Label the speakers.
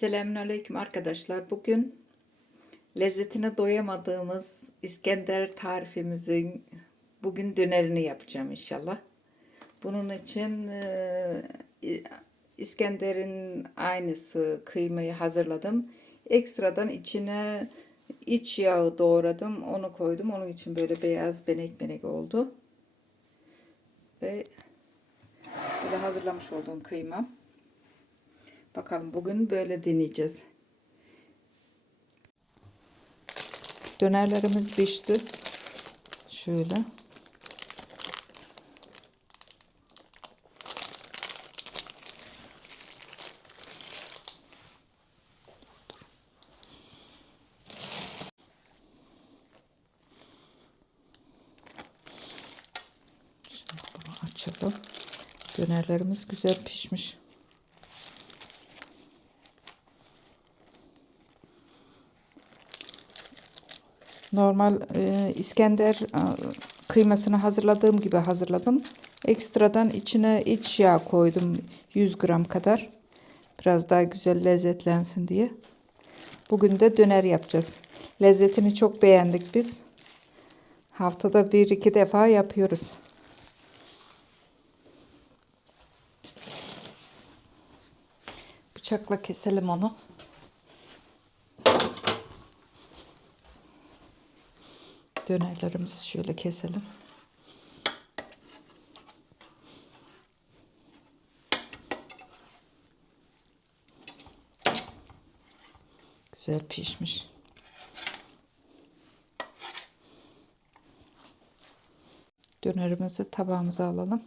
Speaker 1: Selamünaleyküm arkadaşlar. Bugün lezzetine doyamadığımız İskender tarifimizin bugün dönerini yapacağım inşallah. Bunun için e, İskender'in aynısı kıymayı hazırladım. Ekstradan içine iç yağı doğradım. Onu koydum. Onun için böyle beyaz benek benek oldu. Ve hazırlamış olduğum kıymam. Bakalım bugün böyle deneyeceğiz. Dönerlerimiz pişti. Şöyle. Açalım. Dönerlerimiz güzel pişmiş. Normal e, İskender e, kıymasını hazırladığım gibi hazırladım. Ekstradan içine iç yağ koydum 100 gram kadar. Biraz daha güzel lezzetlensin diye. Bugün de döner yapacağız. Lezzetini çok beğendik biz. Haftada bir iki defa yapıyoruz. Bıçakla keselim onu. Dönerlerimizi şöyle keselim. Güzel pişmiş. Dönerimizi tabağımıza alalım.